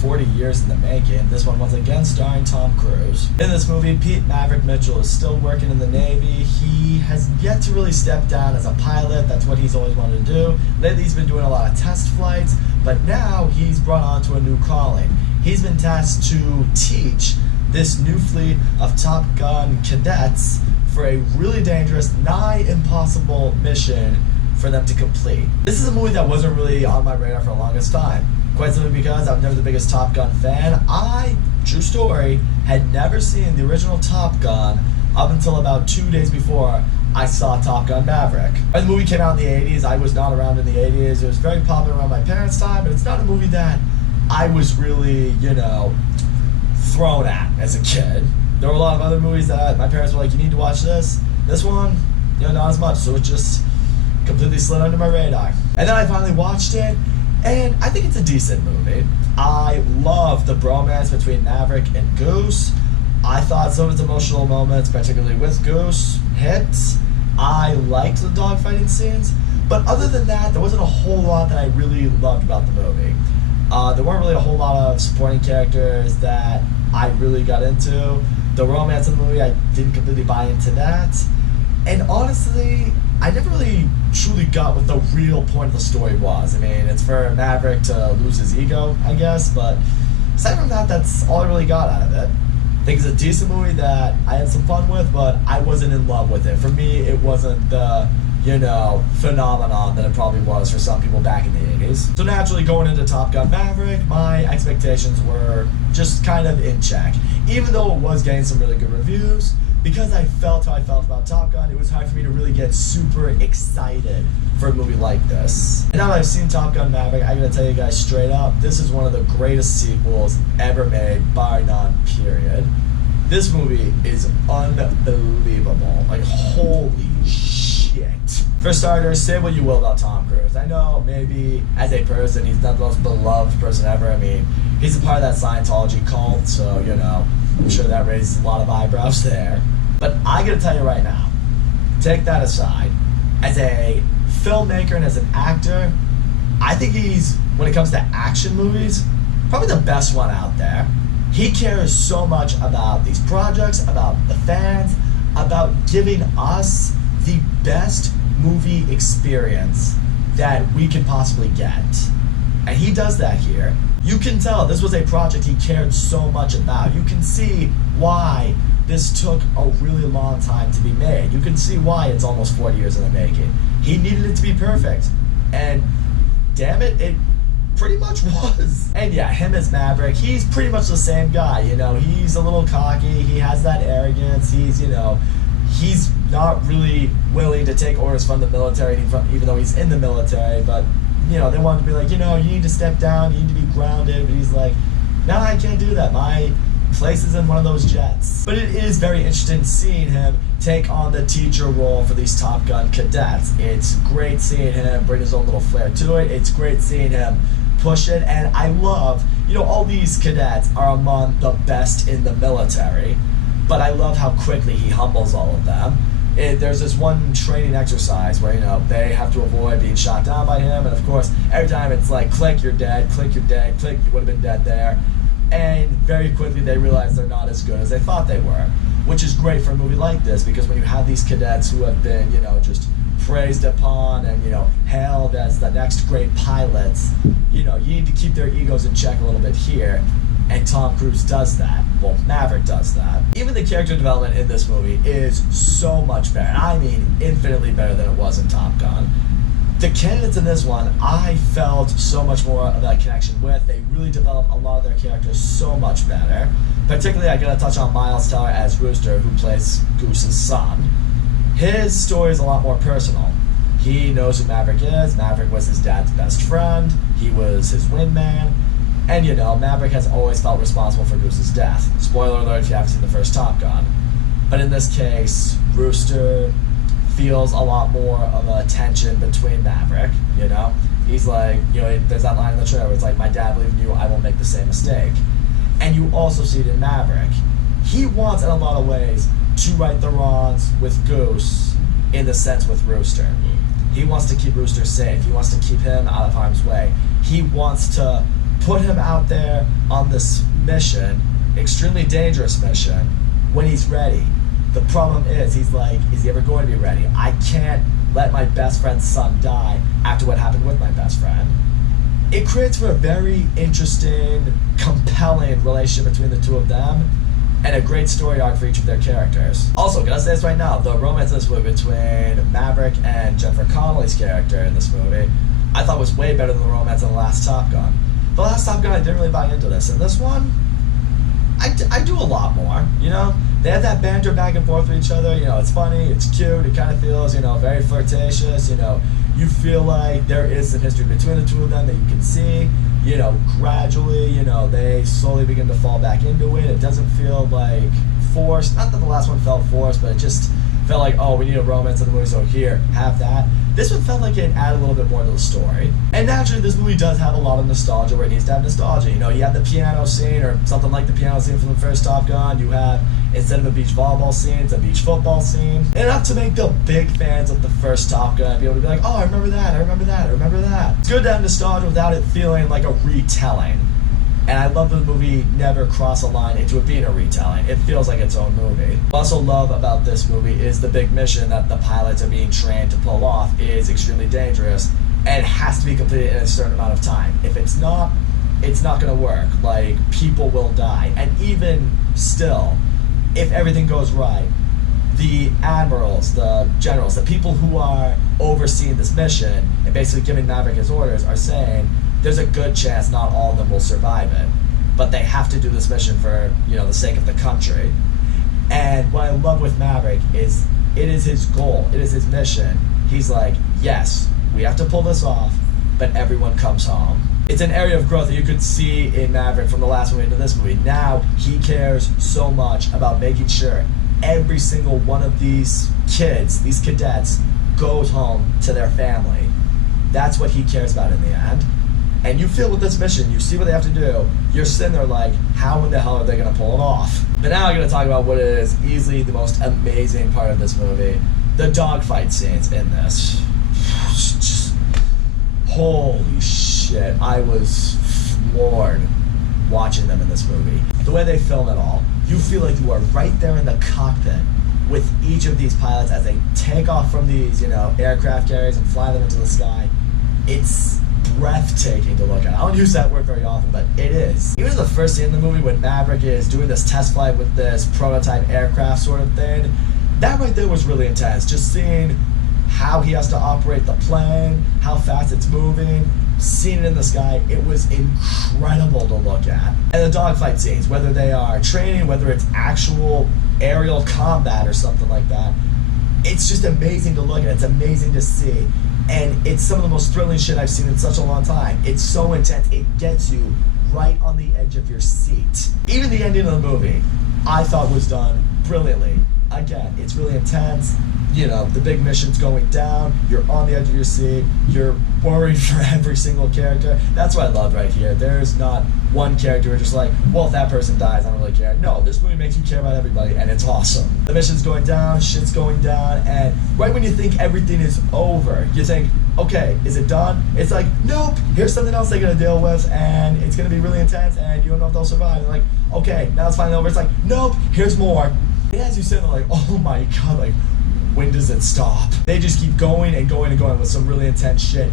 40 years in the making. This one once again starring Tom Cruise. In this movie, Pete Maverick Mitchell is still working in the Navy. He has yet to really step down as a pilot. That's what he's always wanted to do. Lately he's been doing a lot of test flights, but now he's brought on to a new calling. He's been tasked to teach this new fleet of Top Gun cadets for a really dangerous, nigh impossible mission for them to complete. This is a movie that wasn't really on my radar for the longest time. Quite simply because I'm never the biggest Top Gun fan. I, true story, had never seen the original Top Gun up until about 2 days before I saw Top Gun Maverick. When the movie came out in the 80s, I was not around in the 80s. It was very popular around my parents' time, but it's not a movie that I was really, thrown at as a kid. There were a lot of other movies that my parents were like, you need to watch this. This one, not as much, so it just completely slid under my radar. And then I finally watched it, and I think it's a decent movie. I love the bromance between Maverick and Goose. I thought some of its emotional moments, particularly with Goose, hit. I liked the dogfighting scenes, but other than that, there wasn't a whole lot that I really loved about the movie. There weren't really a whole lot of supporting characters that I really got into. The romance in the movie, I didn't completely buy into that. And honestly, I never really truly got what the real point of the story was. I mean, it's for Maverick to lose his ego, I guess, but aside from that, that's all I really got out of it. I think it's a decent movie that I had some fun with, but I wasn't in love with it. For me, it wasn't the, phenomenon that it probably was for some people back in the 80s. So naturally, going into Top Gun Maverick, my expectations were just kind of in check. Even though it was getting some really good reviews, because I felt how I felt about Top Gun, it was hard for me to really get super excited for a movie like this. And now that I've seen Top Gun Maverick, I gotta tell you guys straight up, this is one of the greatest sequels ever made, bar none, period. This movie is unbelievable. Like, holy shit. For starters, say what you will about Tom Cruise. I know maybe as a person, he's not the most beloved person ever. I mean, he's a part of that Scientology cult, so, I'm sure that raises a lot of eyebrows there. But I gotta tell you right now, take that aside, as a filmmaker and as an actor, I think he's, when it comes to action movies, probably the best one out there. He cares so much about these projects, about the fans, about giving us the best movie experience that we can possibly get. And he does that here. You can tell this was a project he cared so much about. You can see why this took a really long time to be made. You can see why it's almost 40 years in the making. He needed it to be perfect. And damn it, it pretty much was. And yeah, him as Maverick, he's pretty much the same guy. He's a little cocky. He has that arrogance. He's not really willing to take orders from the military, even though he's in the military. But, they want to be like, you need to step down, you need to be grounded. But he's like, no, I can't do that. My place is in one of those jets. But it is very interesting seeing him take on the teacher role for these Top Gun cadets. It's great seeing him bring his own little flair to it. It's great seeing him push it. And I love, all these cadets are among the best in the military. But I love how quickly he humbles all of them. There's this one training exercise where, they have to avoid being shot down by him. And of course, every time it's like, click, you're dead, click, you're dead, click, you would have been dead there. And very quickly they realize they're not as good as they thought they were. Which is great for a movie like this, because when you have these cadets who have been, just praised upon and, hailed as the next great pilots, you need to keep their egos in check a little bit here. And Tom Cruise does that. Well, Maverick does that. Even the character development in this movie is so much better. I mean, infinitely better than it was in Top Gun. The candidates in this one, I felt so much more of that connection with. They really developed a lot of their characters so much better. Particularly, I gotta touch on Miles Teller as Rooster, who plays Goose's son. His story is a lot more personal. He knows who Maverick is. Maverick was his dad's best friend. He was his wingman. And Maverick has always felt responsible for Goose's death. Spoiler alert if you haven't seen the first Top Gun. But in this case, Rooster feels a lot more of a tension between Maverick, He's like, there's that line in the trailer where it's like, my dad believed in you, I won't make the same mistake. And you also see it in Maverick. He wants, in a lot of ways, to right the wrongs with Goose in the sense with Rooster. He wants to keep Rooster safe. He wants to keep him out of harm's way. He wants to put him out there on this mission, extremely dangerous mission, when he's ready. The problem is, he's like, is he ever going to be ready? I can't let my best friend's son die after what happened with my best friend. It creates for a very interesting, compelling relationship between the two of them, and a great story arc for each of their characters. Also, gotta say this right now, the romance in this movie between Maverick and Jennifer Connelly's character in this movie, I thought was way better than the romance in the last Top Gun. The last Top Gun, I didn't really buy into this. In this one, I do a lot more, you know? They have that banter back and forth with each other, you know, it's funny, it's cute, it kind of feels, you know, very flirtatious, you know, you feel like there is some history between the two of them that you can see, you know, gradually, you know, they slowly begin to fall back into it. It doesn't feel like forced, not that the last one felt forced, but it just felt like, oh, we need a romance in the movie, so here, have that. This one felt like it added a little bit more to the story. And naturally, this movie does have a lot of nostalgia where it needs to have nostalgia. You know, you have the piano scene, or something like the piano scene from the first Top Gun. You have, instead of a beach volleyball scene, it's a beach football scene. Enough to make the big fans of the first Top Gun be able to be like, oh, I remember that, I remember that, I remember that. It's good to have nostalgia without it feeling like a retelling. And I love that the movie never crossed a line into it being a retelling. It feels like its own movie. What I also love about this movie is the big mission that the pilots are being trained to pull off is extremely dangerous and has to be completed in a certain amount of time. If it's not gonna work. Like, people will die. And even still, if everything goes right, the admirals, the generals, the people who are overseeing this mission and basically giving Maverick his orders are saying, there's a good chance not all of them will survive it, but they have to do this mission for, you know, the sake of the country. And what I love with Maverick is it is his goal, it is his mission. He's like, yes, we have to pull this off, but everyone comes home. It's an area of growth that you could see in Maverick from the last movie into this movie. Now he cares so much about making sure every single one of these kids, these cadets, goes home to their family. That's what he cares about in the end. And you feel with this mission, you see what they have to do, you're sitting there like, how in the hell are they gonna pull it off? But now I'm gonna talk about what is easily the most amazing part of this movie, the dogfight scenes in this. Just, holy shit, I was floored watching them in this movie. The way they film it all, you feel like you are right there in the cockpit with each of these pilots as they take off from these, you know, aircraft carriers and fly them into the sky. It's breathtaking to look at. I don't use that word very often, but it is. Even the first scene in the movie when Maverick is doing this test flight with this prototype aircraft sort of thing, that right there was really intense. Just seeing how he has to operate the plane, how fast it's moving, seeing it in the sky, it was incredible to look at. And the dogfight scenes, whether they are training, whether it's actual aerial combat or something like that, it's just amazing to look at. It's amazing to see. And it's some of the most thrilling shit I've seen in such a long time. It's so intense, it gets you right on the edge of your seat. Even the ending of the movie, I thought was done brilliantly. Again, it's really intense. You know, the big mission's going down, you're on the edge of your seat, you're worried for every single character. That's what I love right here. There's not one character who's just like, well, if that person dies, I don't really care. No, this movie makes you care about everybody, and it's awesome. The mission's going down, shit's going down, and right when you think everything is over, you think, okay, is it done? It's like, nope, here's something else they're gonna deal with, and it's gonna be really intense, and you don't know if they'll survive. And like, okay, now it's finally over. It's like, nope, here's more. And as you sit there like, oh my god, like, when does it stop? They just keep going and going and going with some really intense shit.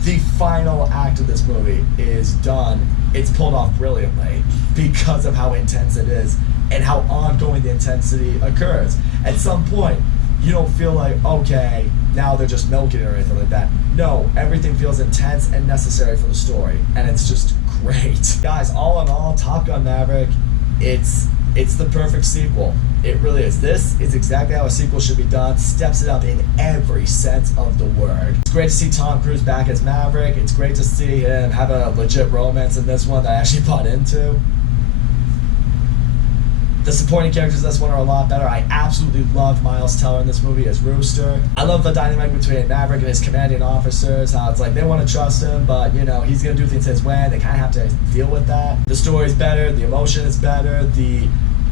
The final act of this movie is done. It's pulled off brilliantly because of how intense it is and how ongoing the intensity occurs. At some point, you don't feel like, okay, now they're just milking it or anything like that. No, everything feels intense and necessary for the story, and it's just great. Guys, all in all, Top Gun Maverick, it's the perfect sequel. It really is. This is exactly how a sequel should be done. Steps it up in every sense of the word. It's great to see Tom Cruise back as Maverick. It's great to see him have a legit romance in this one that I actually bought into. The supporting characters in this one are a lot better. I absolutely loved Miles Teller in this movie as Rooster. I love the dynamic between Maverick and his commanding officers, how it's like they want to trust him, but, you know, he's going to do things his way. They kind of have to deal with that. The story's better. The emotion is better. The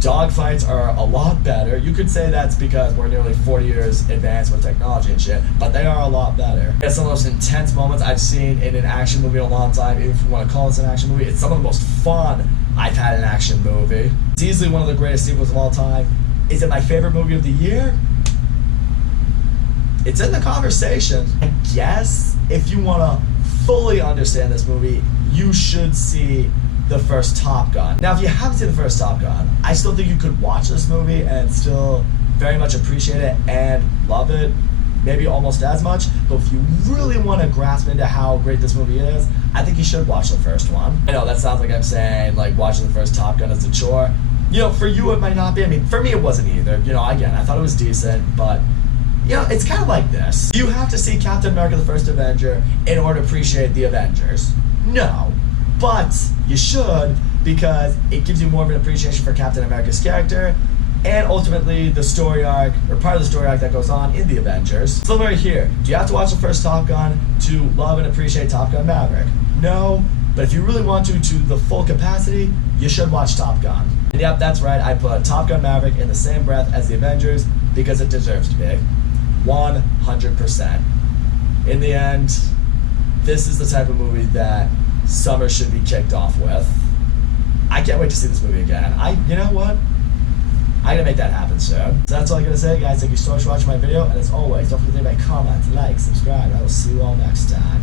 Dogfights are a lot better. You could say that's because we're nearly 40 years advanced with technology and shit, but they are a lot better. It's some of the most intense moments I've seen in an action movie in a long time, even if you want to call this an action movie. It's some of the most fun I've had in an action movie. It's easily one of the greatest sequels of all time. Is it my favorite movie of the year? It's in the conversation. I guess if you want to fully understand this movie, you should see the first Top Gun. Now, if you haven't seen the first Top Gun, I still think you could watch this movie and still very much appreciate it and love it, maybe almost as much. But if you really want to grasp into how great this movie is, I think you should watch the first one. I know that sounds like I'm saying like watching the first Top Gun is a chore. You know, for you it might not be. I mean, for me it wasn't either. You know, again, I thought it was decent, but you know, it's kind of like this. You have to see Captain America the First Avenger in order to appreciate the Avengers. No. But you should, because it gives you more of an appreciation for Captain America's character and ultimately the story arc, or part of the story arc that goes on in the Avengers. So right here, do you have to watch the first Top Gun to love and appreciate Top Gun Maverick? No, but if you really want to the full capacity, you should watch Top Gun. And yep, that's right, I put Top Gun Maverick in the same breath as the Avengers because it deserves to be. 100%. In the end, this is the type of movie that summer should be kicked off with. I can't wait to see this movie again. You know what? I'm gonna make that happen soon. So that's all I'm gonna say, guys. Thank you so much for watching my video, and as always, don't forget to leave a comment, like, subscribe. I will see you all next time.